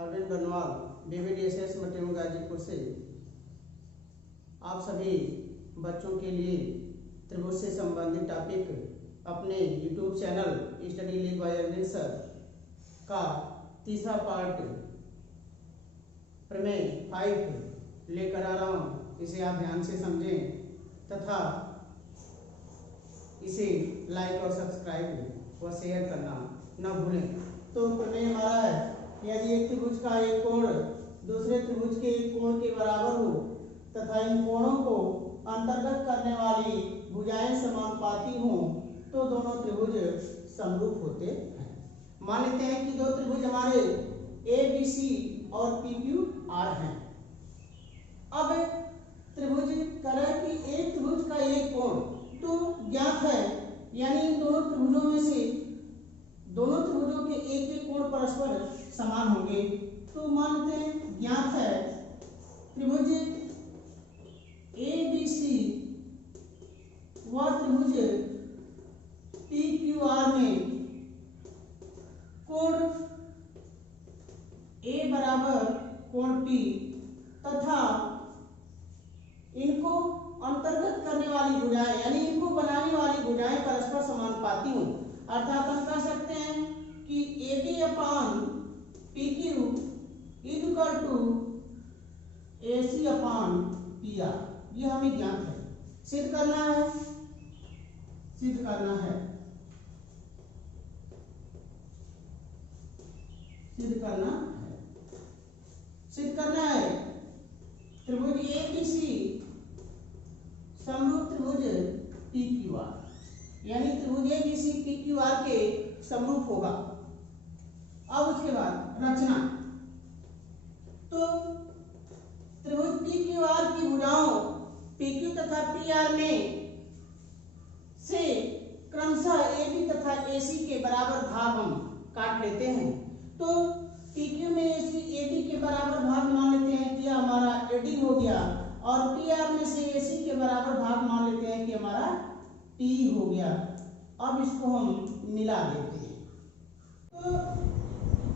अरविंद बनवाल BVDSS material Ghazipur से आप सभी बच्चों के लिए त्रिभुज से संबंधित टॉपिक अपने YouTube channel study league by Arvind sir का तीसरा पार्ट प्रमेय 5 लेकर आ रहा हूँ। इसे आप ध्यान से समझें तथा इसे लाइक और सब्सक्राइब व शेयर करना न भूलें। तो प्रमेय हमारा है, यदि एक त्रिभुज का एक कोण दूसरे त्रिभुज के एक कोण के बराबर हो तथा इन कोणों को अंतर्गत करने वाली भुजाएं समानुपाती हों तो दोनों त्रिभुज समरूप होते हैं। मान लेते हैं कि दो त्रिभुज हमारे ABC और PQR हैं। अब त्रिभुज कह रहा है कि एक त्रिभुज का एक कोण तो ज्ञात है, यानी इन दोनों त्रिभुजों में से दोनों त्रिभुजों के एक एक कोण परस्पर समान होंगे। तो मानते हैं ज्ञात है त्रिभुज ABC व त्रिभुज PQR में कोण A बराबर कोण P तथा इनको अंतर्गत करने वाली भुजाएं यानी इनको बनाने वाली भुजाएं परस्पर समानुपाती हों। अर्थात हम कह सकते हैं कि AB upon PQ equal to AC upon PR। ये हमें ज्ञात है, सिद्ध करना है, सिद्ध करना है, सिद्ध करना है, सिद्ध करना है। त्रिभुज ABC समरूप त्रिभुज PQR, यानी त्रिभुज ABC PQR के समरूप होगा। अब उसके बाद रचना, तो त्रिभुज PQR की भुजाओं PQ तथा PR में से क्रमशः AB तथा AC के बराबर भाग हम काट लेते हैं। तो PQ में AB के बराबर भाग मान लेते हैं कि हमारा AD हो गया और PR में से AC के बराबर भाग मान लेते हैं कि हमारा P हो गया। अब इसको हम मिला देते हैं। तो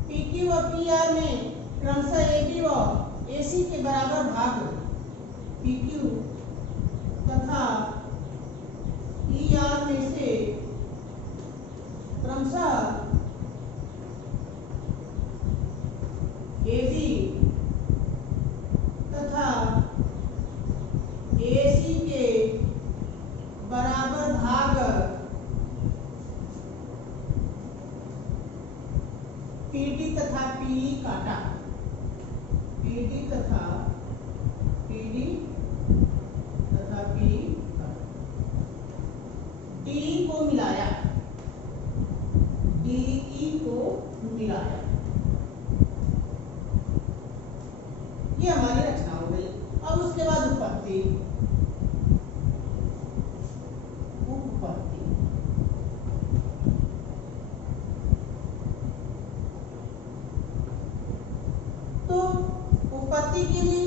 PQ और PR में क्रमशः AB व AC के बराबर भाग PQ तथा PR में से क्रमशः AB तथा AC के बराबर भाग PD तथा PE काटा, PD तथा PE काटा, DE को मिलाया, DE को मिलाया। ये हमारी रचना हो गई। अब उसके बाद उत्पत्ति, उत्पत्ति तो उत्पत्ति के लिए,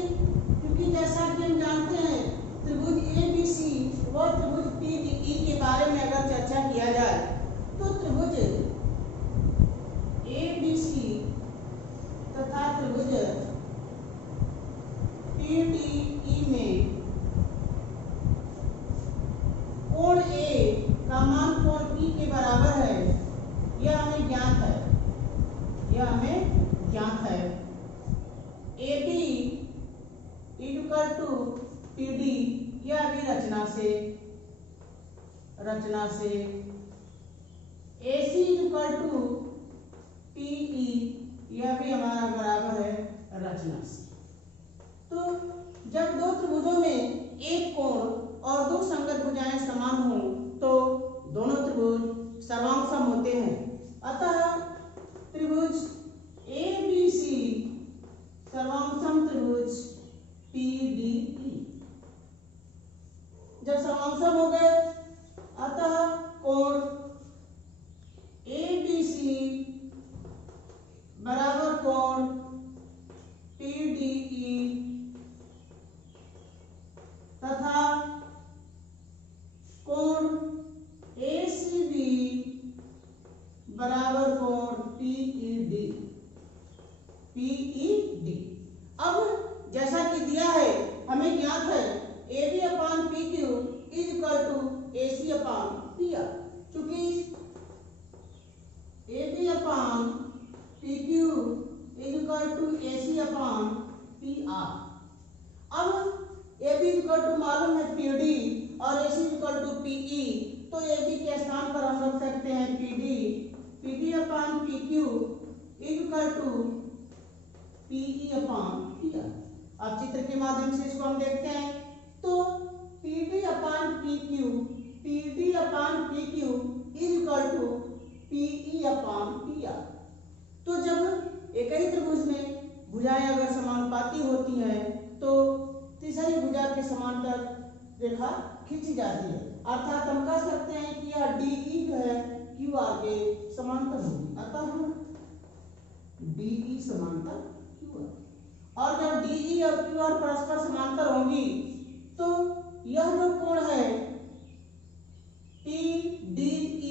क्योंकि जैसा कि हम जानते हैं त्रिभुज ABC व त्रिभुज PDE के बारे में अगर चर्चा किया जाए तो त्रिभुज ABC तथा त्रिभुज PDE में कोण A का मान कोण P के बराबर है, यह हमें ज्ञात है, यह हमें ज्ञात है। AB इक्वल टू PD, यह भी रचना से, रचना से। AC इक्वल टू PE, यह भी हमारा बराबर है रचना से। तो जब दो त्रिभुजों में एक कोण और दो संगत भुजाएं समान हों तो दोनों त्रिभुज सर्वांगसम होते हैं। अतः त्रिभुज ABC सर्वांगसम त्रिभुज PDE। जब सर्वांगसम हो गए अतः कोण ABC बराबर कोण PDE तथा कोण ACB बराबर कोण PED, PED आर, क्योंकि A B upon P Q is equal to A C upon P R. अब ए बी इक्वल टू मालूम है पी डी और ए सी इक्वल टू पी ई, तो ए बी के स्थान पर हम रख सकते हैं P D upon P Q is equal to P E upon P R. अब चित्र के माध्यम से इसको हम देखते हैं, तो P D upon P Q is equal to P E upon P R. तो जब एक ही त्रिभुज में भुजाएं अगर समानुपाती होती हैं तो तीसरी भुजा के समांतर रेखा खींची जाती है, अर्थात हम कह सकते हैं कि यह डी ई जो है क्यू आर के समांतर होगी। अतः डी ई समांतर क्यू आर, और जब डी ई और क्यू आर परस्पर समांतर होंगी तो यह जो कोण है टी डी ई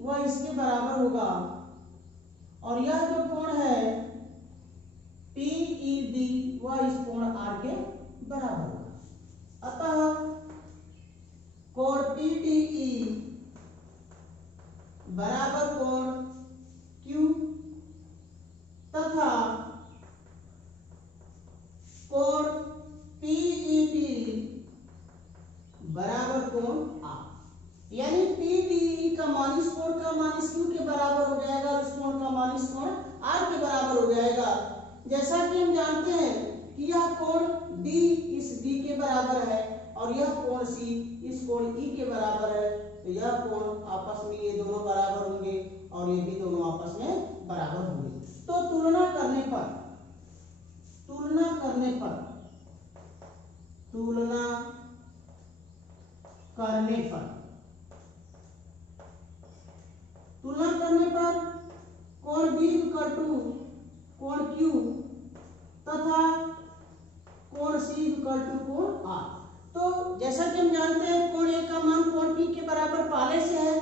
वह इसके बराबर होगा, और यह जो कोण है टी ई डी वह इस कोण आर के बराबर होगा। अतः कोण पी डी ई बराबर कोण क्यू तथा कोण पीईडी बराबर कोण आर, यानी पीडीई का मान इस कोण का मान इस क्यू के बराबर हो जाएगा और इस कोण का मान इस कोण आर के बराबर हो जाएगा। जैसा कि हम जानते हैं कि यह कोण डी इस डी के बराबर है और यह कोण सी इस कोण ई के बराबर है, तो यह कोण आपस में ये दोनों बराबर होंगे और ये भी दोनों आपस में बराबर होंगे। तो तुलना करने पर कोण बी इक्वल टू कोण क्यू तथा कोण सी इक्वल टू कोण आर। तो जैसा कि हम जानते हैं कोण ए का मान कोण पी के बराबर पहले से है,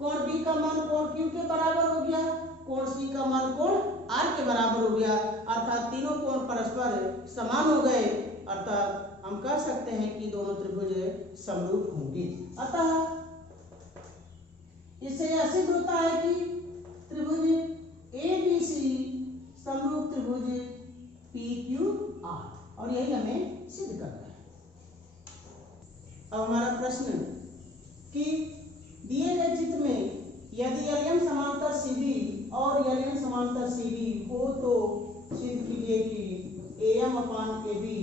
कोण बी का मान कोण क्यू के बराबर हो गया, कोण सी का मान कोण आर के बराबर हो गया, अर्थात तीनों कोण परस्पर समान हो गए, अर्थात हम कह सकते हैं कि दोनों त्रिभुज समरूप होंगे। अतः इससे यह सिद्ध होता है कि त्रिभुज एबीसी समरूप त्रिभुज पी क्यू आर, और यही हमें सिद्ध करना है। अब हमारा प्रश्न कि दिए गए चित्र में यदि एलएम समांतर सीडी और एलएम समांतर सीडी हो तो सिद्ध कीजिए कि AM upon AB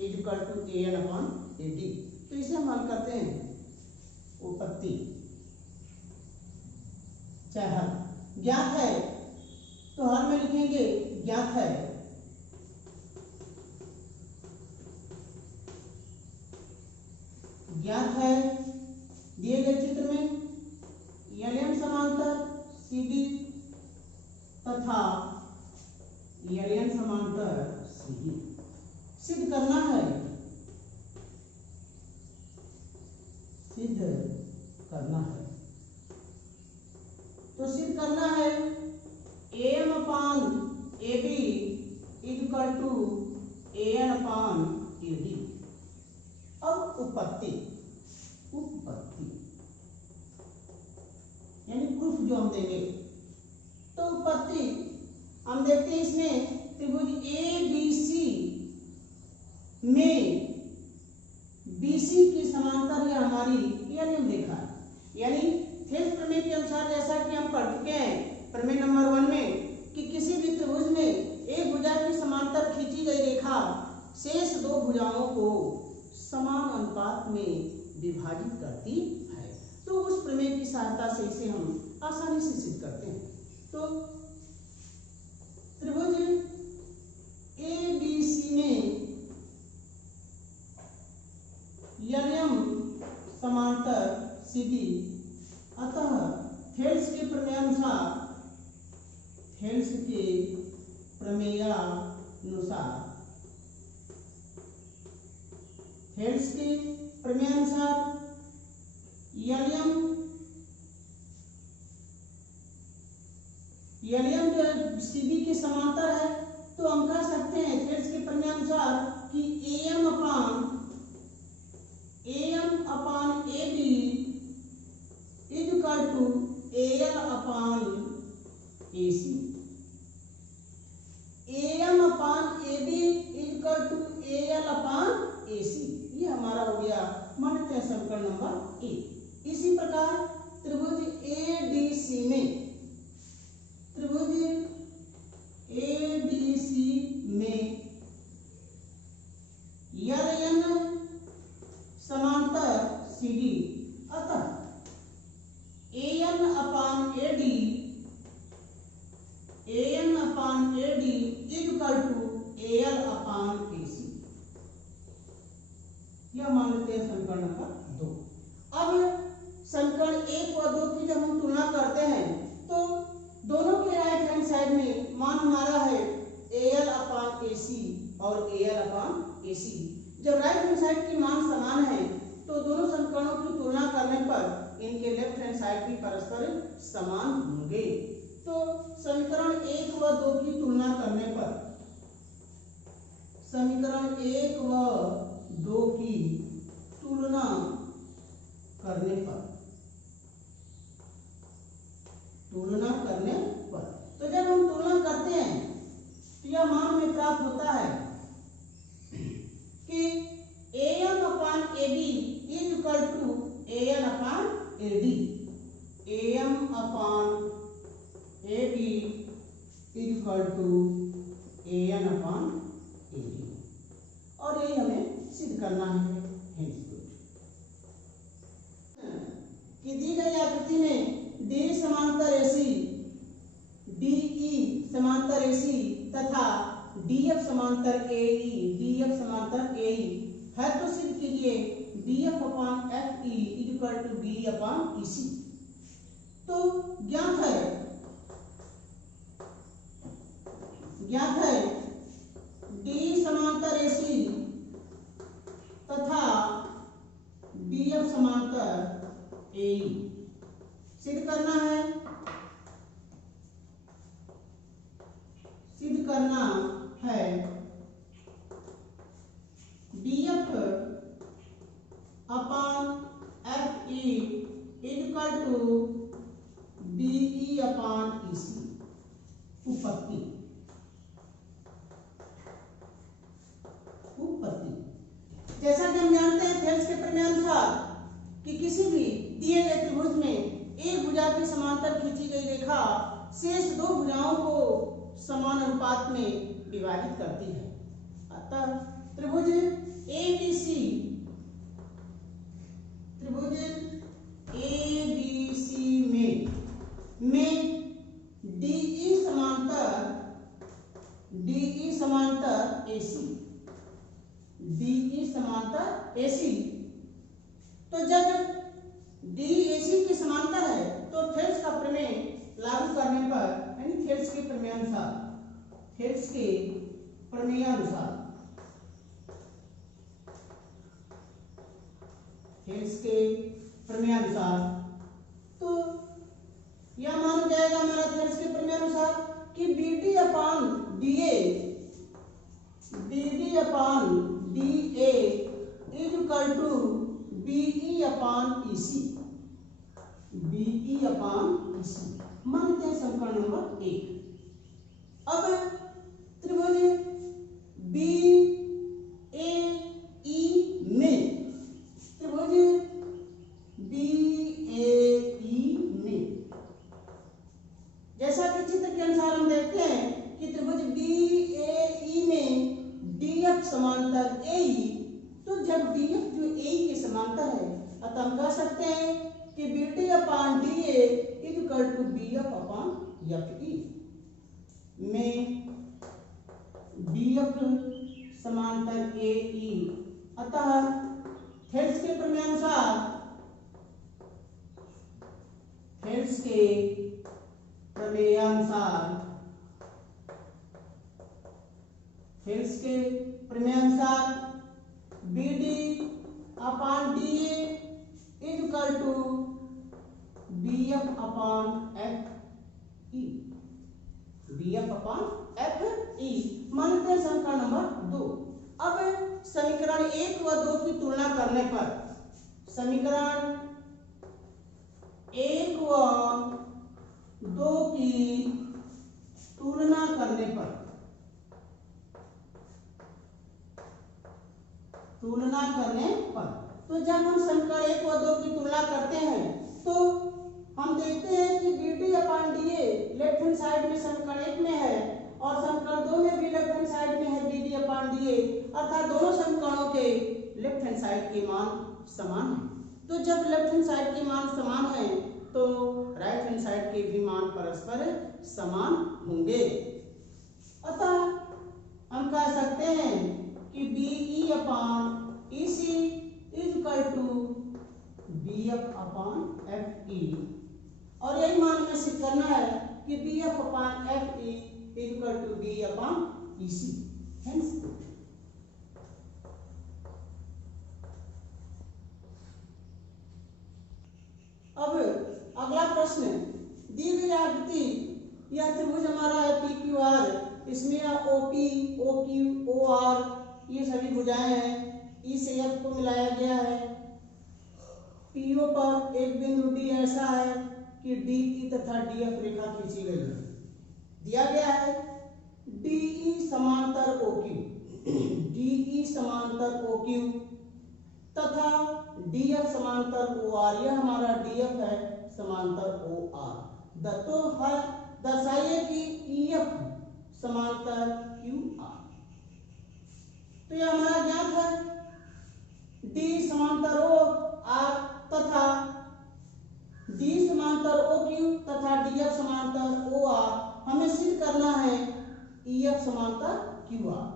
is equal to AN upon AD. तो इसे हम हल करते हैं। उत्पत्ति चाहे हल ज्ञात है तो हल में लिखेंगे ज्ञात है, दिए गए चित्र में एलएम समांतर सीडी तथा एलएम समांतर सीडी सिद्ध करना है, तो सिद्ध करना है AM upon AB is equal to AN upon AD. अब उत्पत्ति यानी प्रूफ जो हम देंगे, तो उत्पत्ति हम देखते हैं इसमें त्रिभुज ए बी सी में बीसी की समांतर यह हमारी एलएम रेखा है, यानी थेल्स प्रमेय के अनुसार जैसा कि हम पढ़ चुके हैं प्रमेय नंबर 1 में कि किसी भी त्रिभुज में एक भुजा की समांतर खींची गई रेखा शेष दो भुजाओं को समान अनुपात में विभाजित करती है। तो उस प्रमेय की सहायता से इसे हम आसानी से सिद्ध करते हैं। तो त्रिभुज ए बी सी में एलएम समांतर सीडी, अतः थेल्स के प्रमेयानुसार एलएम जो सीडी के समांतर है, तो हम कह सकते हैं थेल्स के प्रमेयानुसार कि AM upon AB is equal to AL upon AC, AM upon AB equal to AL upon AC। ये हमारा हो गया मानते हैं समीकरण नंबर 1। इसी प्रकार त्रिभुज ADC में यदि n समांतर CD, अतः AN upon AD equal to AL upon AC। यह मान लेते हैं समीकरण नंबर 2। अब समीकरण 1 व 2 की जब हम तुलना करते हैं तो दोनों के राइट हैंड साइड में मान हमारा है AL अपॉन AC और AL अपॉन AC। जब राइट हैंड साइड की मान समान है तो दोनों समीकरणों की तुलना करने पर इनके लेफ्ट हैंड साइड भी परस्पर समान होंगे। तो समीकरण 1 व 2 की तुलना करने पर समीकरण 1 व 2 की तुलना करने पर तो जब हम तुलना करते हैं तो यह मान में प्राप्त होता है कि AM upon AB equal to AN upon AD, AM upon AB equal to AN upon AD, और यही हमें सिद्ध करना है। कि दी गई आकृति में DE समांतर AC तथा DF समांतर AE है तो सिद्ध कीजिए BF upon FE equal to BE upon EC। तो ज्ञात है DE समांतर AC तथा BF समांतर AE सिद्ध करना है BF upon FE equal to BE upon EC। उपपत्ति जैसा कि हम जानते हैं थेल्स के प्रमेय अनुसार कि किसी भी दिए गए त्रिभुज में एक भुजा के समांतर खींची गई रेखा शेष दो भुजाओं को समान अनुपात में विभाजित करती है। अतः त्रिभुज ABC में DE समांतर AC, तो जब DAC की समांतर है तो थेल्स का प्रमेय लागू करने पर यानी थेल्स के प्रमेय अनुसार तो यह माना जाएगा हमारा थेल्स के प्रमेय अनुसार कि BD upon DA equal to BE upon EC। मानते हैं समीकरण नंबर 1। अब त्रिभुज BAE में जैसा कि चित्र के अनुसार हम देखते हैं कि त्रिभुज BAE में DF समांतर AE, तो जब DF जो AE के समांतर है अतः हम कह सकते हैं कि BD upon DA equal to BF upon FE में BF समांतर AE। अतः थेल्स के प्रमेय अनुसार BD upon DA equal to BF upon FE। मानते हैं समीकरण नंबर 2। अब समीकरण 1 व 2 की तुलना करने पर समीकरण 1 व 2 की तुलना करने पर, तो जब हम समीकरण 1 व 2 की तुलना करते हैं तो हम देखते हैं कि BD अपान DA लेफ्ट हैंड साइड में समीकरण 1 में है और समीकरण 2 में भी लेफ्ट हैंड साइड में है BD अपान DA, अर्थात दोनों समीकरणों के लेफ्ट हैंड साइड के मान समान हैं। तो जब लेफ्ट हैंड साइड के मान समान हैं तो राइट हैंड साइड के भी मान परस्पर समान होंगे। अतः हम कह सकते हैं कि BE upon EC is equal to BF upon FE, और यही मान हमें सिद्ध करना है कि BF upon FE is equal to B upon EC। Hence अब अगला प्रश्न, दी गई आकृति यह त्रिभुज हमारा है PQR, इसमें OP, OQ, OR ये सभी भुजाएं हैं। E से F को मिलाया गया है। PO पर एक बिंदु D ऐसा है कि DE तथा DF रेखा खींची गई है। दिया गया है DE समांतर OQ, DE समांतर OQ तथा DF समांतर OR, यह हमारा DF है समांतर OR। तो दर्शाइए कि EF समांतर QR। तो यह हमारा ज्ञात है D समांतर OR तथा D समांतर OQ तथा DF समांतर OR, हमें सिद्ध करना है EF समांतर QR।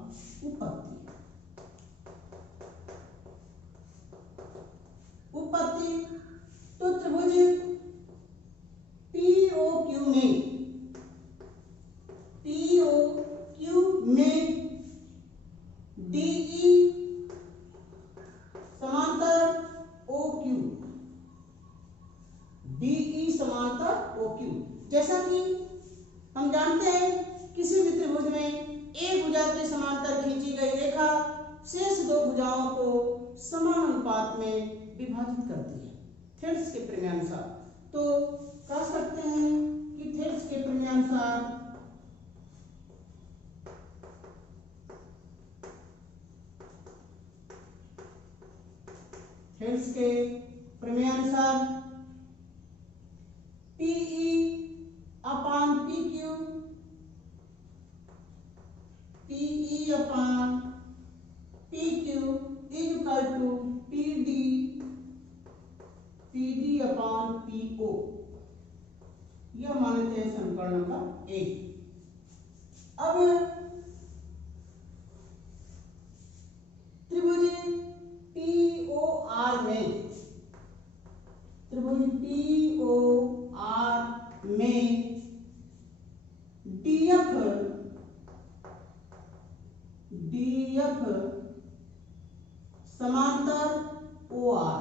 उपपत्ति तो त्रिभुज POQ में DE समांतर OQ, DE समांतर OQ। जैसा कि हम जानते हैं किसी भी त्रिभुज में एक भुजा के समांतर खींची गई रेखा शेष दो भुजाओं को समान अनुपात में विभाजित करती है थेल्स के प्रमेय अनुसार। तो कह सकते हैं कि थेल्स के प्रमेय अनुसार PE upon PQ, PE upon PQ is equal to PD upon PO, यह मान लेते हैं समीकरण नंबर 1। अब त्रिभुज POR में DF समांतर OR,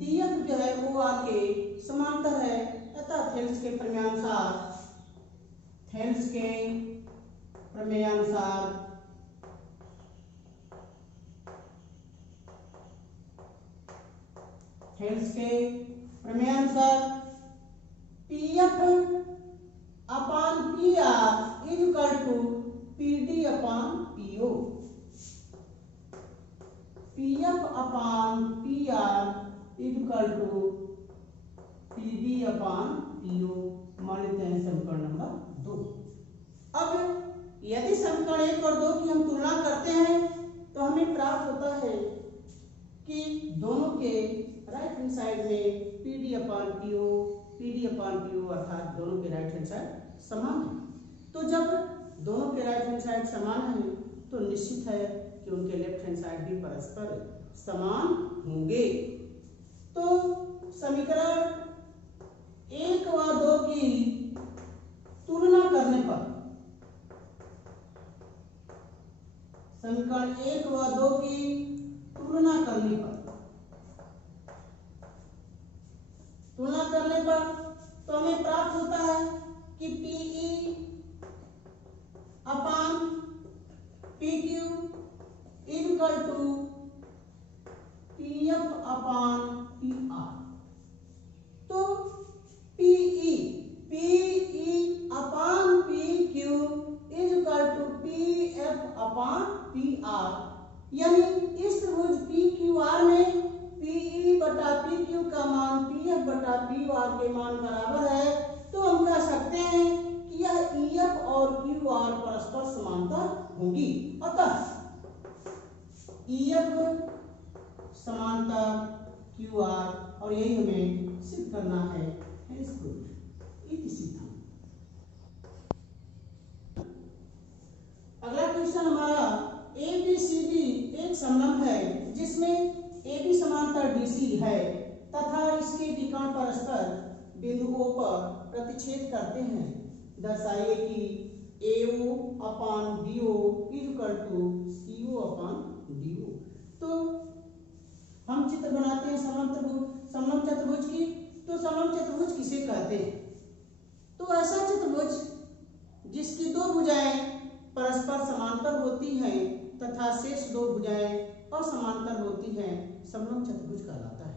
DF जो है OR के समांतर है, अतः थेल्स के प्रमेय अनुसार PF upon PR is equal to PD upon PO, PF upon PR is equal to PD upon PO, मान लेते हैं समीकरण नंबर 2। अब यदि समीकरण 1 और 2 की हम तुलना करते हैं तो हमें प्राप्त होता है कि दोनों के राइट हैंड साइड में PD अपान PO अर्थात दोनों के राइट हैंड साइड समान है। तो जब दोनों के राइट हैंड साइड समान है तो निश्चित है कि उनके लेफ्ट हैंड साइड भी परस्पर समान होंगे। तो समीकरण 1 व 2 की तुलना करने पर, समीकरण 1 व 2 की तुलना करने पर तो हमें प्राप्त होता है कि PE upon PQ is equal to PF upon PR। तो EF समांतर QR और यही हमें सिद्ध करना है। अगला क्वेश्चन हमारा ABCD एक समलंब है जिसमें AB समांतर DC है तथा इसके विकर्ण परस्पर बिंदु O पर प्रतिच्छेद करते हैं। दर्शाइए कि AO upon BO equal to CO upon DO। तो हम चित्र बनाते हैं समलंब चतुर्भुज की। तो समलंब चतुर्भुज किसे कहते हैं? तो ऐसा चतुर्भुज जिसकी दो भुजाएं परस्पर समांतर होती हैं तथा शेष दो भुजाएं असमांतर होती हैं समलंब चतुर्भुज कहलाता है।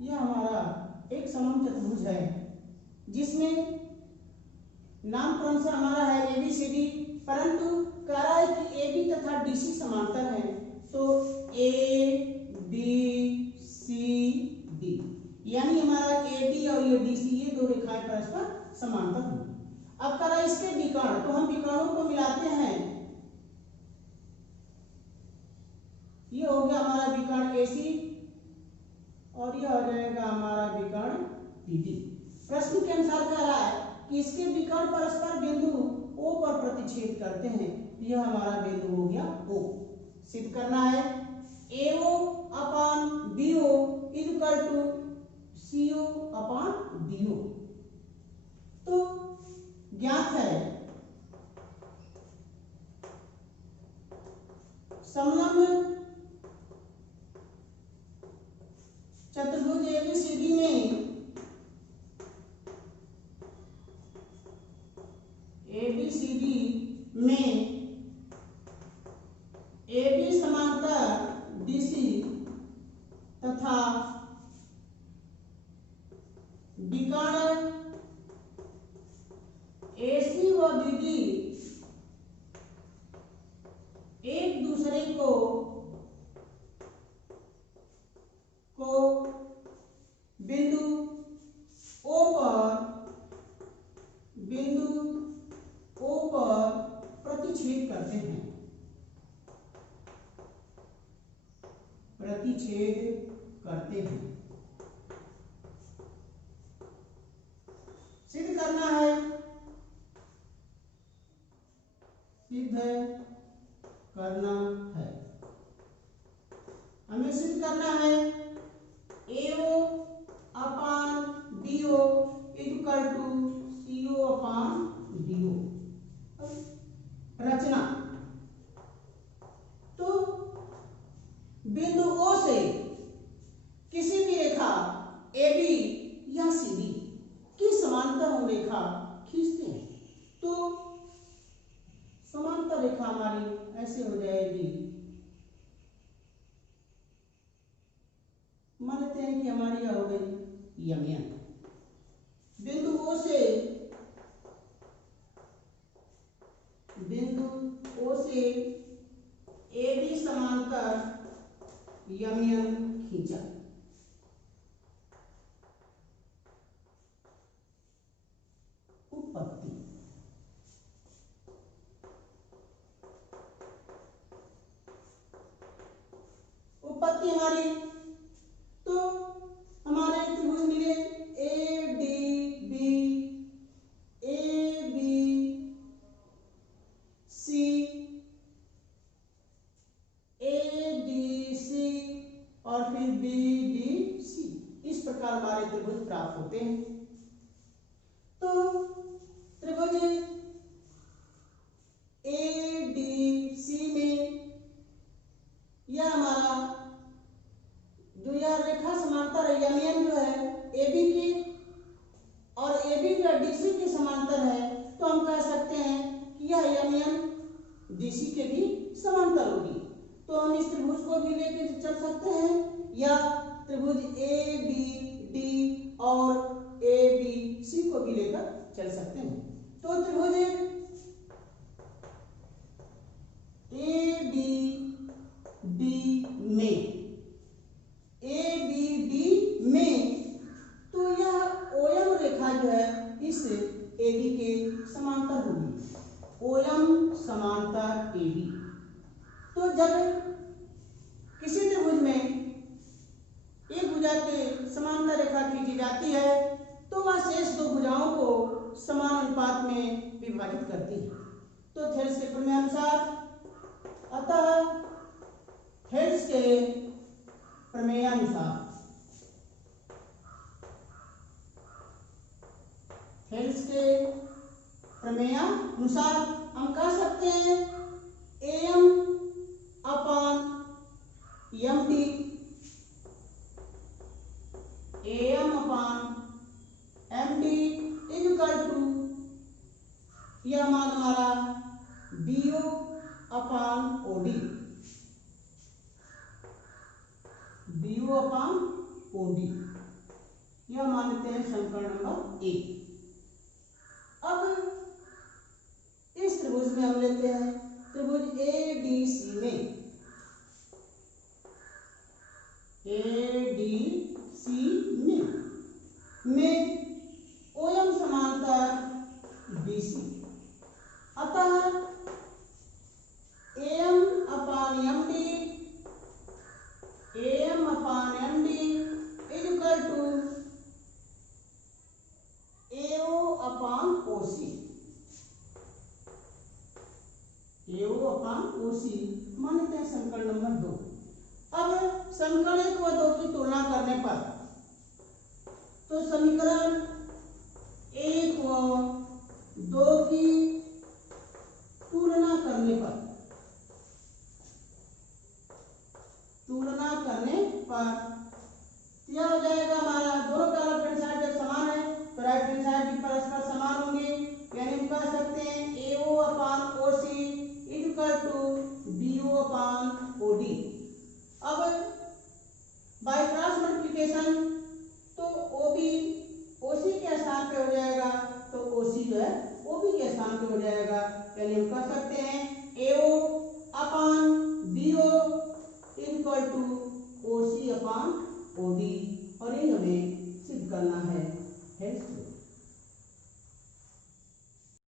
यह हमारा एक समलंब चतुर्भुज है जिसमें नामकरण से हमारा है ABCD, परंतु कह रहा है कि AB तथा DC समांतर है। तो ABCD यानी हमारा AB और ये DC ये दो रेखाएं परस्पर समांतर होंगी। अब कह रहा है इसके विकर्ण, तो हम विकर्णों को मिलाते हैं। ये हो गया हमारा विकर्ण AC और यह हो जाएगा हमारा विकर्ण DD। प्रश्न के अनुसार कह रहा है कि इसके विकर्ण परस्पर बिंदु O पर प्रतिच्छेद करते हैं। यह हमारा बिंदु हो गया O। सिद्ध करना है AO upon BO equal to CO upon DO। तो ज्ञात है समलंब चतुर्भुज ABCD में AB समांतर DC तथा विकर्ण AC व BD एक दूसरे को बिंदु O पर प्रतिच्छेद करते हैं। सिद्ध करना है हमें सिद्ध करना है AO upon BO equal to CO upon DO। रचना, तो बिंदु O से किसी भी रेखा AB या CD की समांतर हम रेखा खींचते हैं। तो समांतर रेखा हमारी ऐसे हो जाएगी, मान लेते हैं कि हमारी यह हो गई यमयन। बिंदु O से AB समांतर यमयन खींचा। उत्पत्ति हमारी, तो हमारे त्रिभुज मिले ADB ABC ADC और फिर BDC, इस प्रकार हमारे त्रिभुज प्राप्त होते हैं। तो त्रिभुज ADC में यह हमारा जो यह रेखा समांतर है यमयन जो है AB की और AB का DC के समांतर है, तो हम कह सकते हैं कि यह यमयन DC के भी समांतर होगी। तो हम इस त्रिभुज को भी लेकर चल सकते हैं या त्रिभुज ABD और ABC को भी लेकर चल सकते हैं। तो त्रिभुज विभाजित करती है। तो थेल्स के प्रमेय अनुसार, अतः थेल्स के प्रमेयानुसार, थेल्स के प्रमेयानुसार हम कह सकते हैं AM upon MD, AM upon MD equal to, यह मान हमारा DO upon OD, DO upon OD, यह मानते हैं समीकरण नंबर 1। अब इस त्रिभुज में हम लेते हैं त्रिभुज ADC में OM समांतर BC, अतः AM upon MD equal to AO upon OC, AO upon OC मानते हैं समीकरण नंबर 2। अब समीकरण 1 व 2 की तुलना करने पर, तो समीकरण 1 व 2 की तुलना करने पर, यह हो जाएगा हमारा, दोनों का लेफ्ट हैंड साइड जब समान है तो राइट हैंड साइड भी परस्पर समान होंगे, यानी हम कह सकते हैं AO upon OC equal to BO upon OD। अब बाय क्रॉस मल्टीप्लिकेशन तो OB OC के स्थान पे हो जाएगा, तो OC जो है OB के स्थान पे हो जाएगा, यानी हम कह सकते हैं AO upon BO equal to OC upon OD, और ये हमें